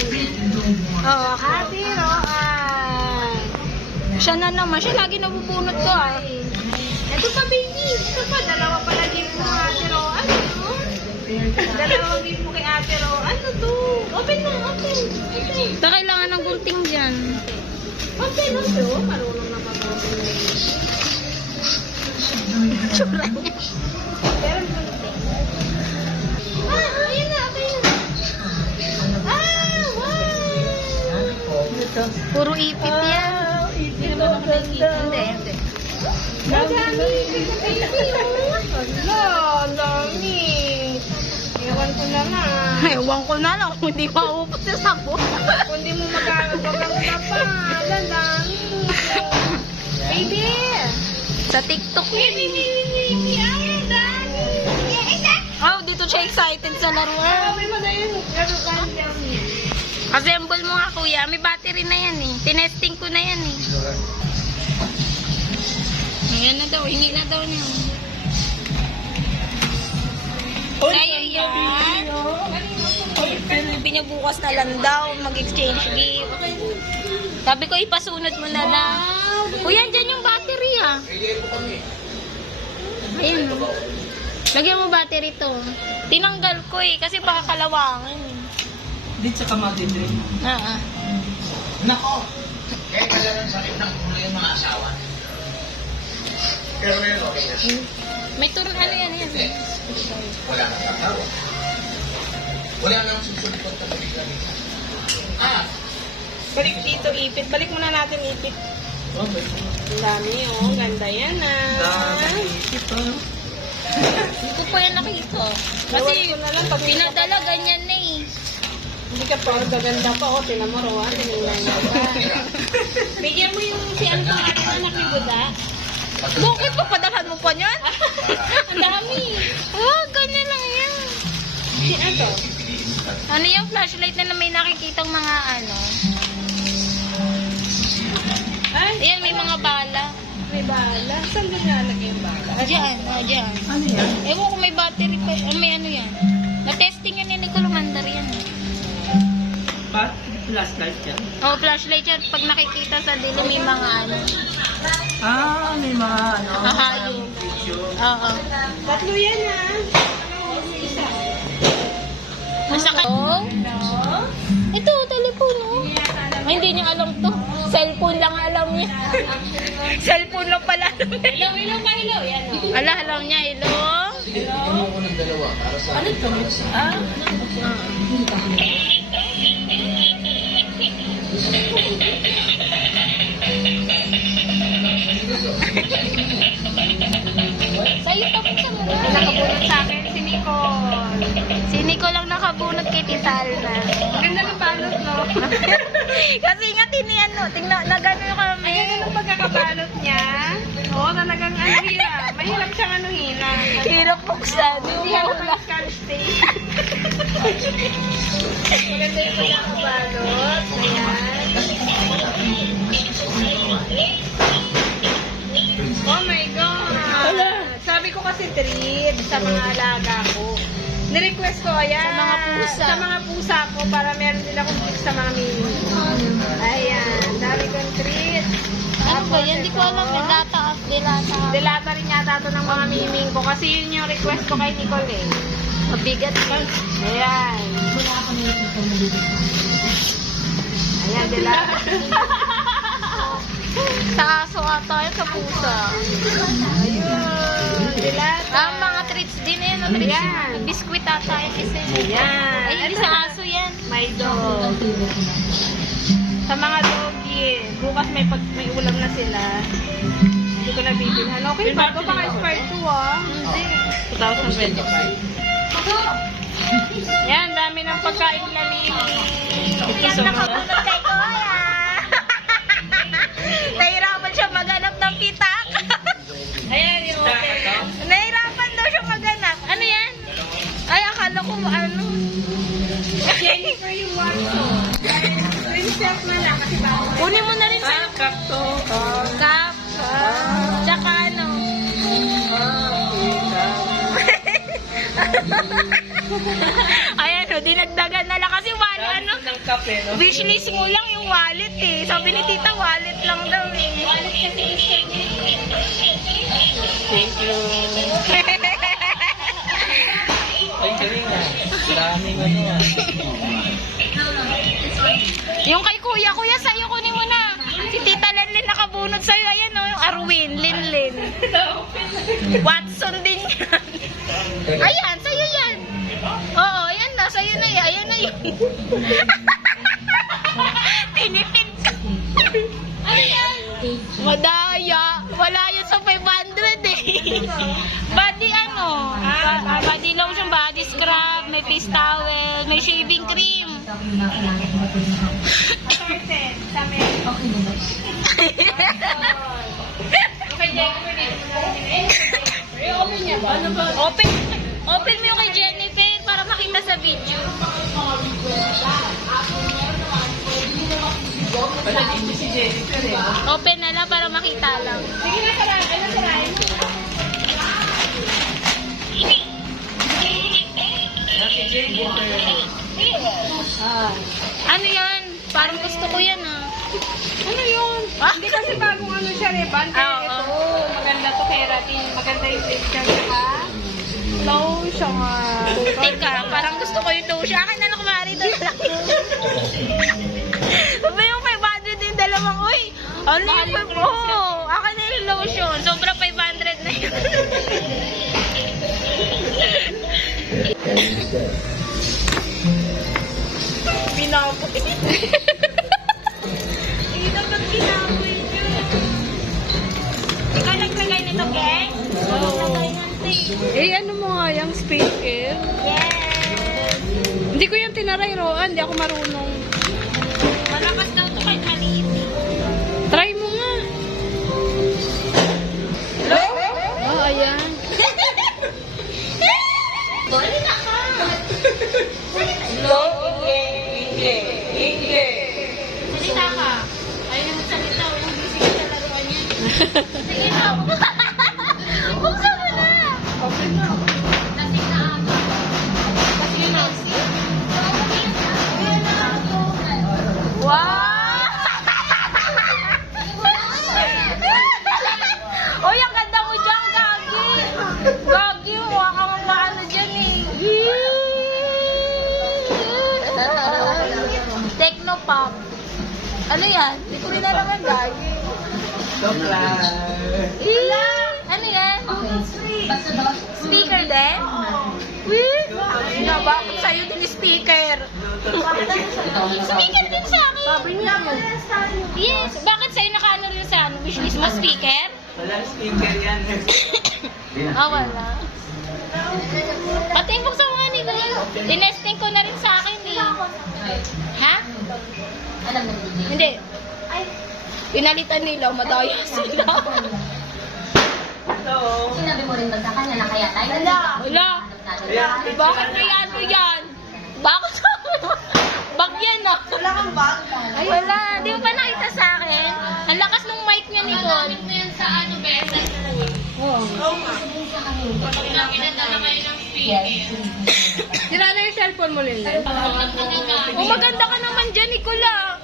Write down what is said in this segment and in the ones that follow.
naman yan. Oo, Ate Roan. siya na naman. Siya lagi nabubunot ko ah. Ito pa, baby. Ito pa, dalawa pala gift mo Ate Roan. Ano? Dalawang gift mo kay Ate Roan. Ano to? Open mo, open. Ito kailangan ng gunting dyan. Open mo to. Marunong na mag-open na yun. Tsura niya. Pero ayun na, okay na. Ito. Puro ipit yan. Ipit na maganda. Hindi. Madami. Hala, dami. Ewan ko naman. Ewan ko na lang kung hindi maupos sa sabon. Kung di mo magaganda pa. Hala, dami. Baby. Sa TikTok Baby, yun. baby. Ay, dami. Oh, dito siya excited sa laruan. Sabi mo na yun. Laruan lang yan. Assemble mo nga kuya. May battery na yan eh. Tinesting ko na yan eh. Ayan na daw. Hingi na daw niya. Sa'yo yan. Binabukas na lang daw. Mag-exchange gift. Sabi ko ipasunod mo na lang. Kuya, dyan yung battery ah. Ayun oh. Lagyan mo battery to. Tinanggal ko eh. Kasi baka kalawangin. Dito sa kamati din. Nako! Kaya kailangan sakit ng ulo yung mga asawa. Pero ngayon, okay na. May turun ano yan. Wala nang kakawa. Wala nang susulit at tabi-tabi. Balik dito, ipit. Balik muna natin, ipit. Okay. Ang dami, oh. Ganda yan, Dami. Ito. Hindi ko pa yan nakita. Kasi Ewan ko na lang pag pinadala ganyan na eh. hindi ka pa, gaganda pa, oh. Tinan mo, Rowan. Tinignan mo pa. Bigyan mo yung si ano pang ating anak ni Buda. Bakit pa padalhan mo pa niyan? Ang dami. Oh, ganyan lang yan. Si ano? Ano yung flashlight na may nakikitang mga ano? Ay, Ayan, may mga bala. may bala. Saan doon nalagay yung bala? Diyan. Ano yan? Ewan ko may battery pa. May ano yan. Na-testing yan ni Nicole Mandar yan. Ba't flashlight yan? Oh, flashlight yan. Pag nakikita sa dilo may mga ano. May mga ano. Ahayog. Picture. Oo. Tatlo yan, ha? Masaka. Oh. Ito, telepono. Ay, hindi niya alam to. Cellphone lang alam niya. Cellphone lang pala alam niya. Hello ka, hello. Yan, oh. Ala, alam niya. Hello? Ano ko ng dalawa para sa... Ano ito? Sa'yo pa po sa mga. Nakabunot sa akin si Nicole. Si Nico lang nakabunot kay Tisalna. Ganda ng balot, no? Kasi nga tiniyan no. Tingnan, nagano kami. Ang ganda ng pagkakabalot niya. Oo, talagang ano, hirap. Mahirap siyang ano, hirap. Hirap buksan. Hindi ako mag-scotch tape. Maganda yung pagkakabalot. Ayan. Oh my God! Sabi ko kasi treat sa mga alaga ko. Nirequest ko, ayan. Sa mga pusa. Sa mga pusa ko para meron din akong gift sa mga mini. Ayan, dami kong treat. Ano ba yan? Hindi ko alam. Dilata. Dilata rin yata ito ng mga miming ko kasi yun yung request ko kay Nicole eh. Mabigat eh. Ayan. Ayan, dilata. Sa aso ata yan, sa pusa. Ayun, dilata. Ah, mga treats din eh. No? Treats. Ayan. Biskuit ata yan kasi. Ayan. Ay, hindi sa aso yan. My dog. Sa mga doggy, bukas may ulam na sila. Hindi ko na bibilhan. Okay, bago pa kayo part 2 ah. Hindi. 2025. Yan, dami ng pagkain lamig. Yan, nakabunod kay Kuya. Nahirapan siya maghanap ng pitak. Ayan, yung okay. Nahirapan daw siya maghanap. Ano yan? Ay, akala ko ano. Jennifer yung Watson. Princess na lang kasi bago. Kunin mo na rin sa Cup to. cup. Tsaka ano. Ayan o, dinagdagan na lang kasi wala ano. kape, no? Wishlist mo lang yung wallet eh. Sabi ni tita, wallet lang daw eh. Wallet kasi Thank you. Ay, galing ah. Maraming ano ah. Yung kay kuya, kuya sa'yo kunin mo na. Si tita Lenlen nakabunot sa'yo. Ayan o, yung Arwin, Linlin. Watson din yan. Ayan, sa'yo yan. Oo, ayan na, sa'yo na yan. Ayan na yun. Tinitig ka. Ayan. Madaya. Wala yun sa 500 eh. Body ano? Body lotion, body scrub, may face towel, may shaving cream. Sorted. Sa men. Okay, Jennifer din. Open niya ba? Open mo yung kay Jennifer para makita sa video. Wala, hindi si Jennifer eh. Open na lang para makita lang. Sige na, saray. Ano, saray? Si Jennifer. Ano yan? Parang gusto ko yan ah. Ano yun? Ah? Hindi kasi bagong ano siya, Reban. Kaya Oo. ito, maganda to keratin. Maganda yung texture niya. Lotion. Teka, parang gusto ko yung lotion. Akin na lang kumari doon lang. Sabi yung 500 yung dalawang, uy! Ano yung 500? Oo, akin na yung lotion. Sobra 500 na yun. Pinapoy. Hindi naman pinapoy niya. Ikaw naglagay nito, Ken? Oo. Eh, ano mo nga yung speaker? Yes! Hindi ko yung tinaray, Roan. Hindi ako marunong. Malakas daw ito kahit maliit. Try mo nga. Oh, ayan. Salita ka! Salita ka! Ayaw na magsalita. Huwag busy ka sa laruan niya. Sige na! Buksan mo na! Lasing na ako. Lasing na. Wow! Uy, ang ganda mo dyan, Gagi! Gagi, mukha ka mang maano dyan eh. Technopop. Ano yan? Hindi ko rin alam ang Gagi. Ano yan? Speaker din? Wait! Ano, bakit sa'yo din speaker? Speaker din sa akin. Sabi niya mo. Yes. Bakit sa'yo nakaano rin sa ano? Wishlist mo speaker? Walang speaker yan. Wala. Pati yung buksan mo nga ni Glenn. Tinesting ko na rin sa akin eh. Ha? Hindi. Pinalitan nila, madaya sila. Hello. Sinabi mo rin ba sa kanya na kaya tayo? Wala. Bakit may ano yan? Bakit? Bag yan ah. Wala kang bag. Ay, wala. Di mo pa nakita sa akin? Ang lakas ng mic niya, Nicole. mo yan sa ano, beses na lang yun. Yes. Sira na yung cellphone mo, Linlen. Oh, maganda ka naman dyan, Nicola.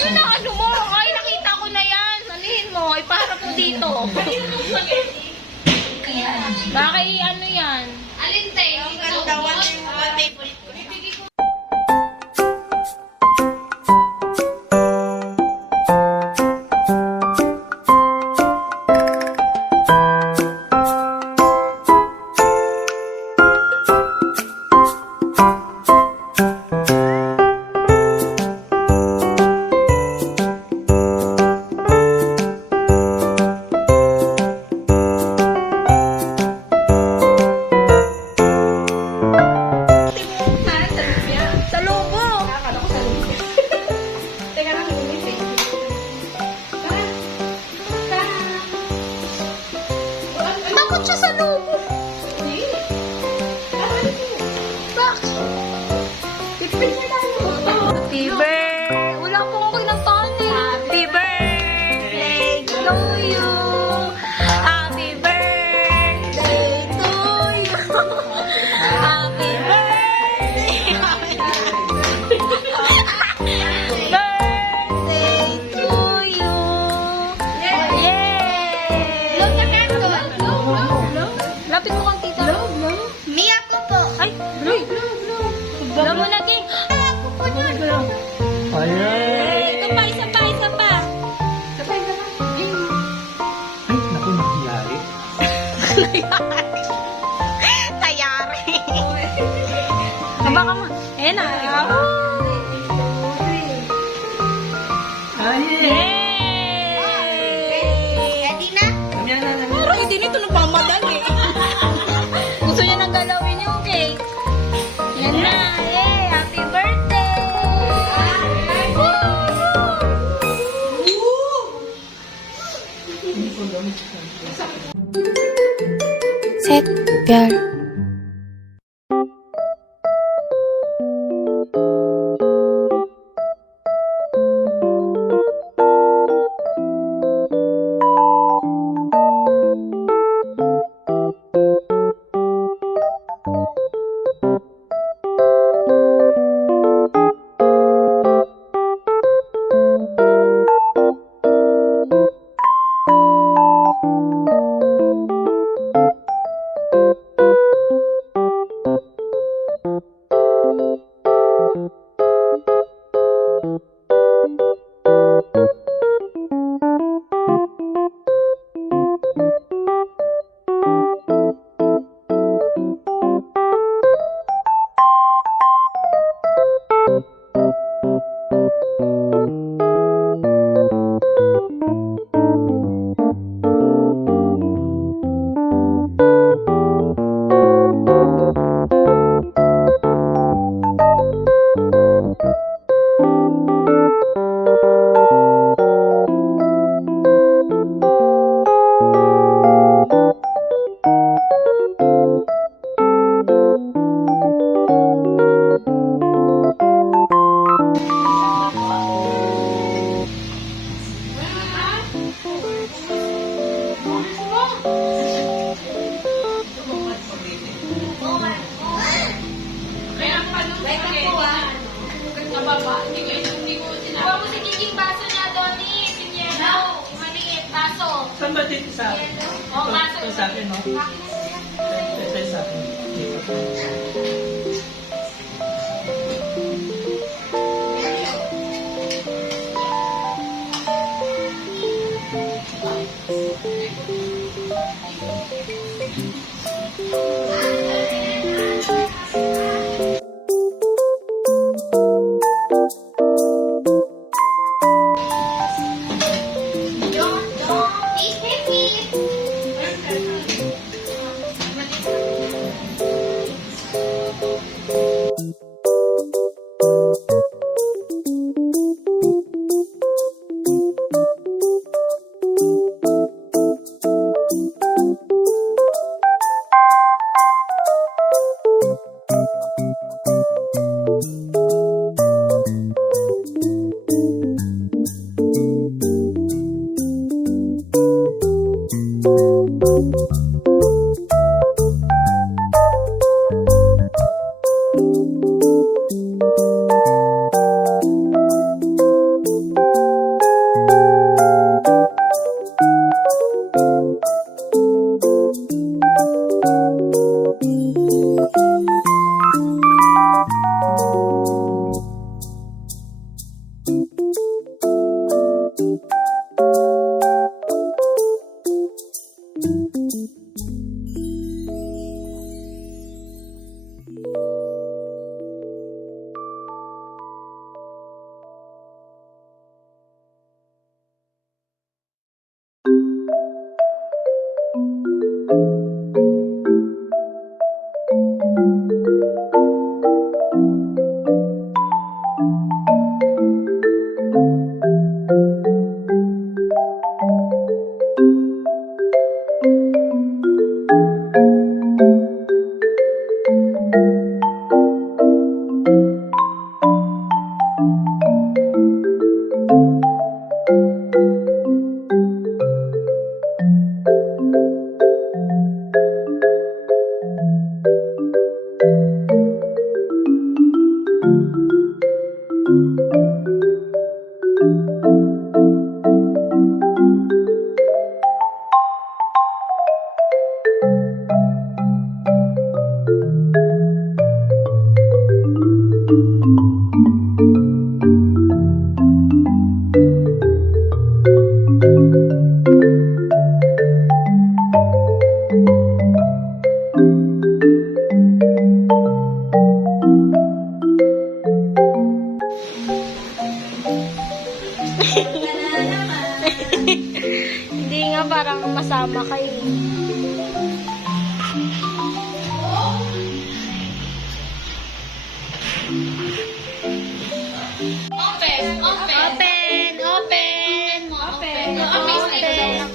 Ano, ano mo? Ay, nakita ko na yan. Sanihin mo. Ipaharap mo dito. Kaya ano? Bakit ano yan? Alin tayo? Ang ganda, Sa lobo. Akala ko sa lupa. Teka lang, lumis eh. Takot siya sa lobo. Bakit? Happy birthday. Wala po ako kinantahan eh. Happy birthday to you. Happy birthday to you. Happy birthday. Tayari. Baka mo. Eh na. Ready na? Pero hindi nito nagmamadali. Gusto niya nang galawin yung cake. Yan na. Yay! Happy birthday! Set. 별. Saan ba dito sa akin? Ito sa akin, no? Ito sa akin. Dito. Hindi nga, parang masama kayo. Open. Open! Open! Open.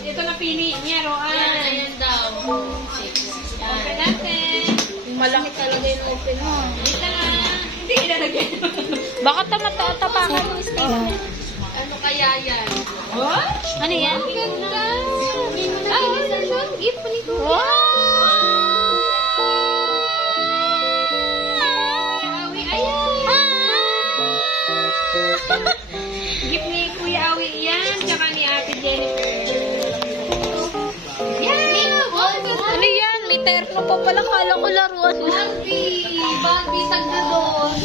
Ito na pili niya, Roan. Ayan daw. Open natin. Malaki talaga yung open mo. Ito na. Hindi ilalagay. Baka tamatapakan mo, Steve. Ano kaya yan? What? Ano yan? Ang ganda. Ay, gift pa ni Kuya. Wow! Awi, ayan. Gift ni Kuya Awi yan, tsaka ni Ate Jennifer. Ano yan? Literno pa pala. Kala ko laruan. Barbie, tagda doon.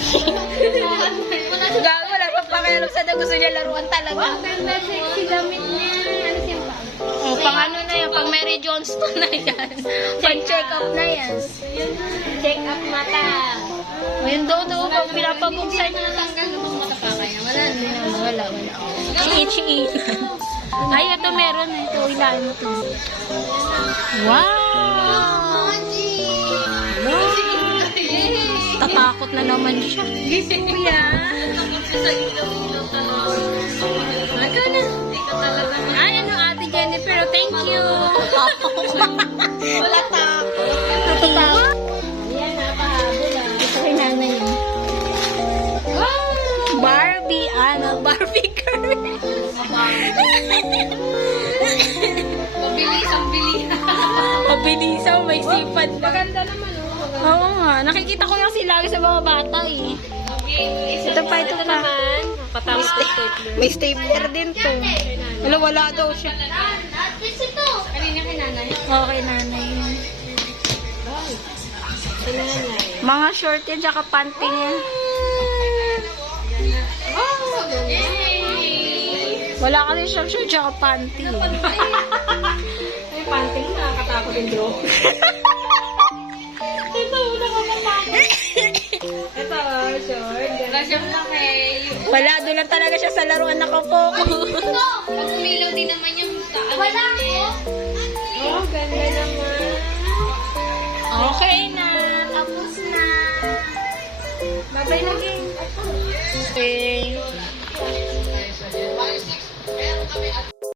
Gago, wala pang pakialam sa na gusto niya laruan talaga. Ganda, sexy damit niya. Ano siya ba? Oh, pang ano na yan? Pang Mary Johnston na yan. Pang check up na yan. Check up mata. O yun daw, pag pinapabuksan niya. Natanggal na bang matapakay na? Wala na. Wala. Chi-chi. Ay, ito meron. Ito, ilahin mo ito. Wow! Tatakot na naman siya. Gising mo yan. Sa ilaw-ilaw talaga. Aka na. Hindi ka talaga. Ay, ano, Ate Jennifer, thank you. Natatakot. Ayan, napahabol ah. Ito kay nanay yun. Barbie, Barbie girl. Mabilis ang bilis. Mabilisaw, may sipad na. Maganda naman, oh. Maganda. Oo nga, nakikita ko yung silagi sa mga bata eh. Ito pa, ito pa. naman. Patapos na stapler. May stapler din to. Wala daw siya. At least ito. Kanina kay nanay. Okay, nanay. Sa nanay. Mga short yan, tsaka panty niya. Wala kasi siyang short, tsaka panty. Ay, panty mo, nakakatakot yung bro. Ito, nakakatakot. Ito, short. Wala siyang laki. Wala, doon lang talaga siya sa laruan nakapokus. Ito. Pag umilaw din naman yung wala ko. Oh, ganda naman. Okay na, tapos na. Babay na, gang. Okay.